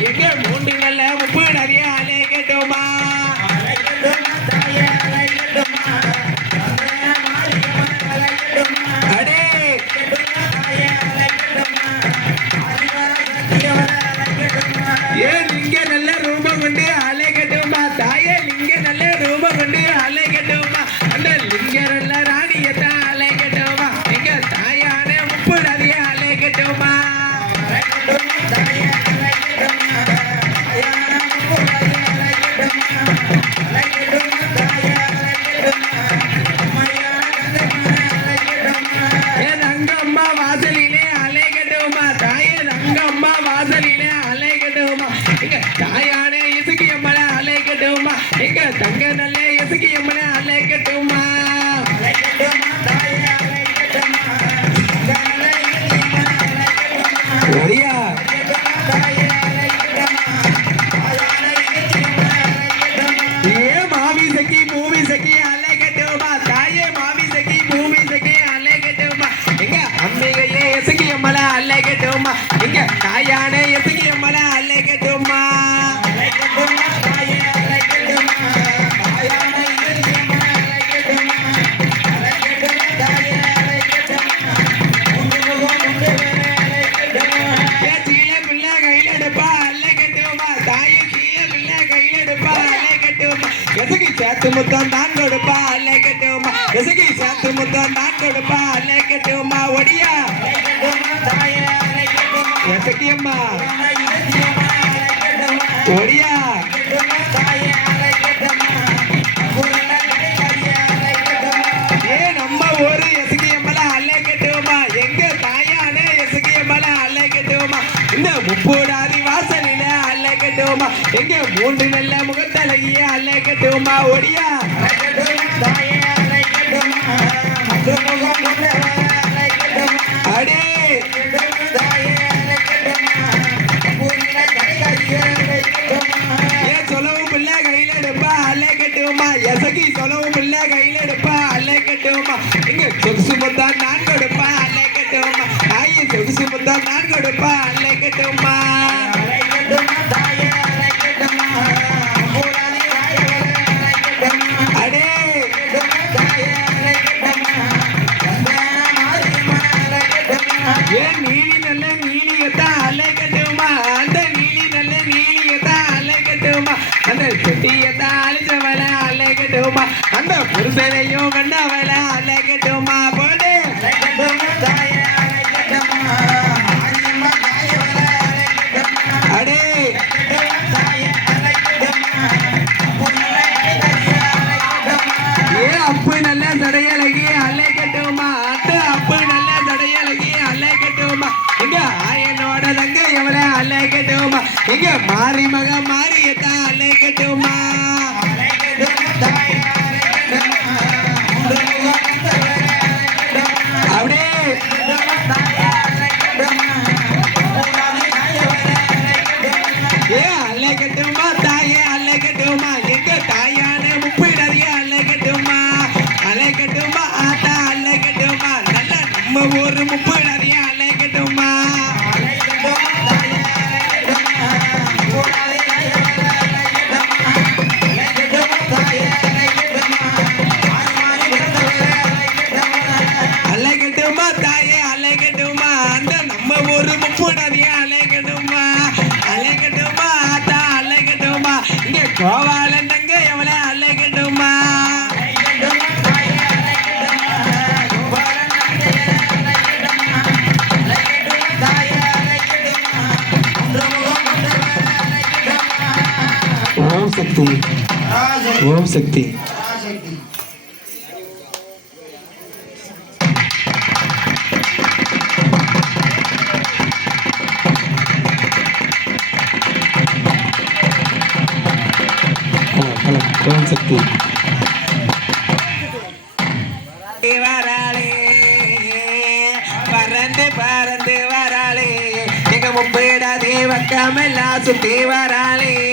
எங்க மூன்று நல்ல முப்பு நிறைய அலைக்கட்டுமா தங்க நல்ல எசுக்கு எம்மன அலைக்கட்டுமா மாவி சக்கி பூமி சக்கி அலைக்கட்டுமா தாயே மாவி சக்கி பூமி சக்கி அலைக்கட்டுமா எங்க அம்மிகையே எசுக்கு எம்மன அலைக்கட்டுமா எங்க தாயான எசுக்கு எம்மன அலைக்கட்டுமா சாத்து முத்தம் நான் கொடுப்பா அலைக்கட்டுமா எசகி சாத்து முத்தம் நான் கொடுப்பா அலைக்கட்டுமா ஒடியா எசகி அம்மா ஒடியா ஏ நம்ம ஒரு எசகி அம்மல அலைக்கட்டுமா எங்க தாயான எசகி அம்மல அலைக்கட்டுமா இந்த முப்பூடாதி வாசலில அலைக்கட்டுமா எங்க மூன்று நல்ல முகத்தழகிய அலைக்கட்டுமா ஒடியா அடே ஏன் சொல்லவும் பிள்ளை கையில எடுப்பா அலைக்கட்டுமா எசகி சொல்லவும் பிள்ளை கையில எடுப்பா அலைக்கட்டுமா இங்க சொகுசு முத்தான் நான் கொடுப்பா அலைக்கட்டுமா தாயே சொகுசு முத்தான் நான் கொடுப்பா அலைக்கட்டுமா ஏன் நீலி நல்ல நீலியத்தா அலைக்கட்டுமா அந்த நீலி நல்ல நீலியத்தா அலைக்கட்டுமா அந்த செட்டியத்தா அழிச்சவள அலைக்கட்டுமா அந்த புருஷனையும் கண்டவள அலைக்கட்டுமா போடு அடே ஏ அப்பு நல்ல தடையழகி அலைக்கட்டுமா அந்த அப்பு நல்ல தடையழகி அலைக்கட்டுமா இங்க ஆயனோட தங்க எவளை அலைக்கட்டுமா இங்க மாறி மக மாரியத்தா அலைக்கட்டுமா அப்படியே ஏ அலைக்கட்டுமா தாயே அலைக்கட்டுமா எங்க தாயான முப்பிடறிய அலைக்கட்டுமா அலைக்கட்டுமா ஆத்தா அலைக்கட்டுமா நல்ல நம்ம ஒரு முப்பிடறிய அலைக்கட்டுமா அலைக்கட்டுமா தாயே அலைக்கட்டுமா அந்த நம்ம ஒரு முப்பிடறிய அலைக்கட்டுமா அலைக்கட்டுமா ஆத்தா அலைக்கட்டுமா இங்க கோவாலன் தங்க எவளை அலைக்கட்டுமா ஓம் சக்தி ஓம் சக்தி ஓம் சக்தி வராளே பறந்து பறந்து வராளே எங்க முப்பேடா தேவக்கமெல்லாம் சுத்தி வராளே